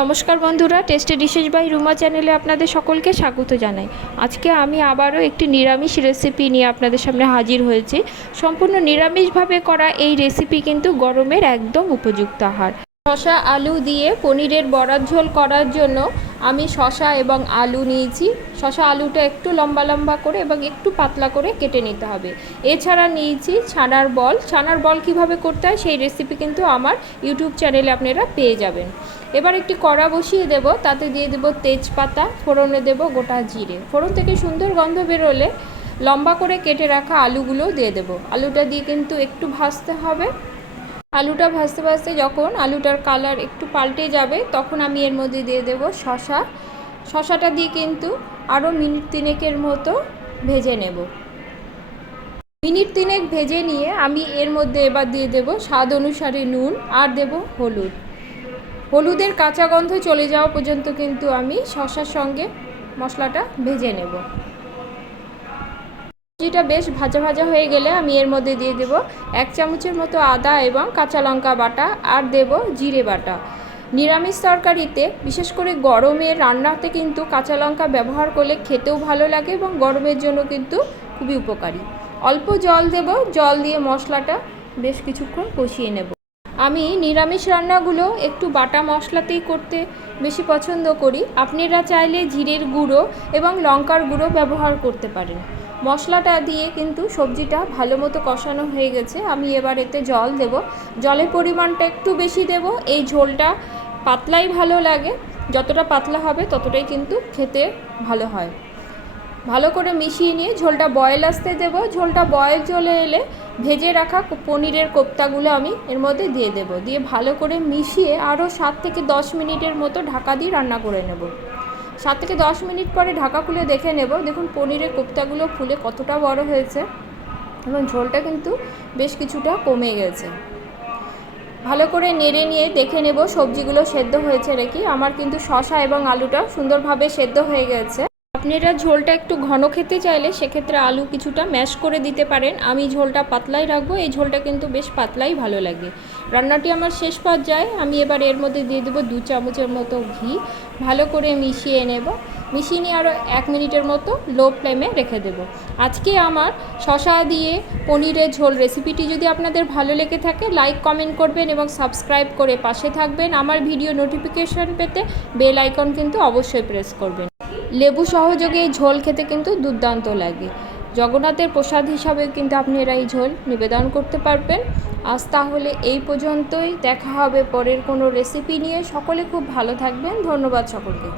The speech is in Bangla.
নমস্কার বন্ধুরা, টেস্টি ডিশেস বাই রুমা চ্যানেলে আপনাদের সকলকে স্বাগত জানাই। আজকে আমি আবারও একটি নিরামিষ রেসিপি নিয়ে আপনাদের সামনে হাজির হয়েছি। সম্পূর্ণ নিরামিষভাবে করা এই রেসিপি কিন্তু গরমের একদম উপযুক্ত আহার। শসা আলু দিয়ে পনিরের বড়ার ঝোল করার জন্য আমি শসা এবং আলু নিয়েছি। শসা আলুটা একটু লম্বা লম্বা করে এবং একটু পাতলা করে কেটে নিতে হবে। এছাড়া নিয়েছি ছানার বল। ছানার বল কিভাবে করতে হয় সেই রেসিপি কিন্তু আমার ইউটিউব চ্যানেলে আপনারা পেয়ে যাবেন। এবার একটি কড়া বসিয়ে দেব, তাতে দিয়ে দেব তেজপাতা, ফোড়নে দেব গোটা জিরে। ফোড়ন থেকে সুন্দর গন্ধ বেরোলে লম্বা করে কেটে রাখা আলুগুলো দিয়ে দেব। আলুটা দিয়ে কিন্তু একটু ভাজতে হবে। আলুটা ভাজতে ভাজতে যখন আলুটার কালার একটু পাল্টে যাবে তখন আমি এর মধ্যে দিয়ে দেব শসা। শসাটা দিয়ে কিন্তু আরও মিনিট তিনেকের মতো ভেজে নেব। মিনিট তিনেক ভেজে নিয়ে আমি এর মধ্যে এবার দিয়ে দেব স্বাদ অনুসারে নুন আর দেব হলুদ। হলুদের কাঁচা গন্ধ চলে যাওয়া পর্যন্ত কিন্তু আমি শসার সঙ্গে মশলাটা ভেজে নেব। সবজিটা বেশ ভাজা ভাজা হয়ে গেলে আমি এর মধ্যে দিয়ে দেব 1 চামচের মতো আদা এবং কাঁচা লঙ্কা বাটা আর দেব জিরে বাটা। নিরামিষ তরকারিতে বিশেষ করে গরমের রান্নাতে কিন্তু কাঁচা লঙ্কা ব্যবহার করলে খেতেও ভালো লাগে এবং গরমের জন্য কিন্তু খুবই উপকারী। অল্প জল দেব, জল দিয়ে মশলাটা বেশ কিছুক্ষণ কষিয়ে নেব। আমি নিরামিষ রান্নাগুলো একটু বাটা মশলাতেই করতে বেশি পছন্দ করি। আপনারা চাইলে জিরের গুঁড়ো এবং লঙ্কার গুঁড়ো ব্যবহার করতে পারেন। মশলাটা দিয়ে কিন্তু সবজিটা ভালো মতো কষানো হয়ে গেছে। আমি এবার এতে জল দেব। জলের পরিমাণটা একটু বেশি দেব। এই ঝোলটা পাতলাই ভালো লাগে, যতটা পাতলা হবে ততটাই কিন্তু খেতে ভালো হয়। ভালো করে মিশিয়ে নিয়ে ঝোলটা বয়েল আসতে দেব। ঝোলটা বয়েল চলে এলে ভেজে রাখা পনিরের কোপ্তাগুলো আমি এর মধ্যে দিয়ে দেব। দিয়ে ভালো করে মিশিয়ে আরও 7 থেকে 10 মিনিটের মতো ঢাকা দিয়ে রান্না করে নেব। 7 থেকে 10 মিনিট পরে ঢাকা খুলে দেখে নেব। দেখুন পনিরের কোপ্তাগুলো ফুলে কতটা বড় হয়েছে এবং ঝোলটা কিন্তু বেশ কিছুটা কমে গেছে। ভালো করে নেড়ে নিয়ে দেখে নেব সবজিগুলো সেদ্ধ হয়েছে নাকি। আমার কিন্তু শসা এবং আলুটা সুন্দরভাবে সেদ্ধ হয়ে গেছে। আপনারা ঝোলটা একটু ঘন খেতে চাইলে সেক্ষেত্রে আলু কিছুটা ম্যাশ করে দিতে পারেন। আমি ঝোলটা পাতলাই রাখবো। এই ঝোলটা কিন্তু বেশ পাতলাই ভালো লাগে। রান্নাটি আমার শেষ পর্যায়ে আমি এবার এর মধ্যে দিয়ে দেবো 2 চামচের মতো ঘি। ভালো করে মিশিয়ে নেব। মিশিয়ে নিয়ে আরও 1 মিনিটের মতো লো ফ্লেমে রেখে দেব। আজকে আমার শসা দিয়ে পনিরের ঝোল রেসিপিটি যদি আপনাদের ভালো লেগে থাকে লাইক কমেন্ট করবেন এবং সাবস্ক্রাইব করে পাশে থাকবেন। আমার ভিডিও নোটিফিকেশন পেতে বেল আইকন কিন্তু অবশ্যই প্রেস করবেন। লেবু সহযোগে এই ঝোল খেতে কিন্তু দুর্দান্ত লাগে। জগন্নাথের প্রসাদ হিসাবেও কিন্তু আপনারা এই ঝোল নিবেদন করতে পারবেন। আজ তাহলে এই পর্যন্তই। দেখা হবে পরের কোনো রেসিপি নিয়ে। সকলে খুব ভালো থাকবেন। ধন্যবাদ সকলকে।